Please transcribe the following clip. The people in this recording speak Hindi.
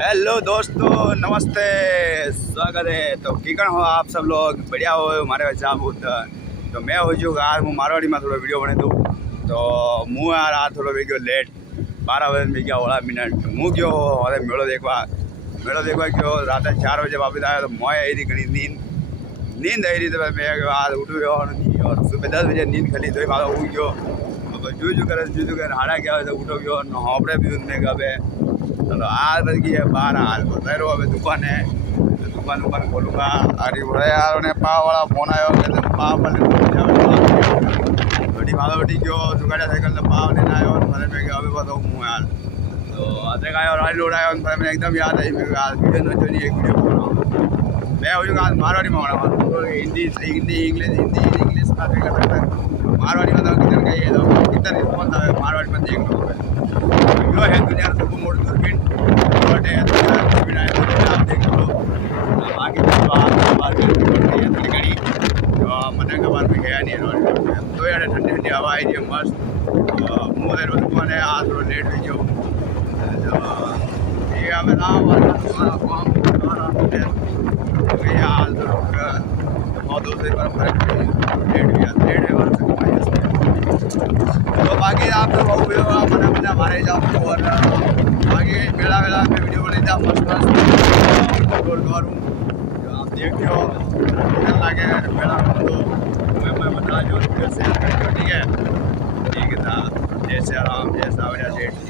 हेलो दोस्तों, नमस्ते, स्वागत है। तो कीकण हो आप सब लोग, बढ़िया हो मारे बच्चा बहुत। तो मैं हो जो आज हूँ मारवाड़ी में थोड़ा वीडियो बने दूँ। तो मुँह यार आज थोड़ा वीडियो लेट 12 बजे में गया 18 मिनट मुँह गयो अरे मेड़ो देखवा गयो। रात 4 बजे वापस आया तो मोए आई रही घनी नींद आई रही। तो मैं आज उठो और सुबह 10 बजे नींद खली तो मारो उठ गयो। जूझू करे हाड़ा गया तो उठो गयो होपड़े भी उनमें गए। चलो आज बज गई है 12। आज बताए अभी दुकान है, दुकान खोलूँगा। अरे बोले यार उन्हें पाव वाला फोन आया कहते पाव वाले बड़ी भालो बटी क्यों दुकान साइकिल से पाव लेना आयो और मैंने मैं अभी बताऊँ हूँ यार। तो अदरक आया और लोड आया मैंने एकदम याद आई मेरे आज वीडियो न जो एक वीडियो बनाऊँ। मैं हो आज मारवाड़ी में बनाऊँ हिंदी इंग्लिश मारवाड़ी में तो किधर गई है तो कितना रिस्पॉन्स आए मारवाड़ी में देख लो। यो है दुनिया सबको मोड़ दूरबीन दूरबीन आए आप देख लो। आगे थोड़ी घड़ी मन का बार में गया नहीं तो यार ठंडी ठंडी हवा आई थी मस्त। मुँह देर दुकान है आज थोड़ा लेट हुई जो ये हमें बहुत दूसरी लेट तो बाकी आप लोग मैंने हमारे जाओ और आगे मेला में वीडियो बने जा मस्त अपलोड करूँ। आप देख लो लगे मेला तो मैं बता जो ठीक है। जैसे आराम जैसा हो जाए।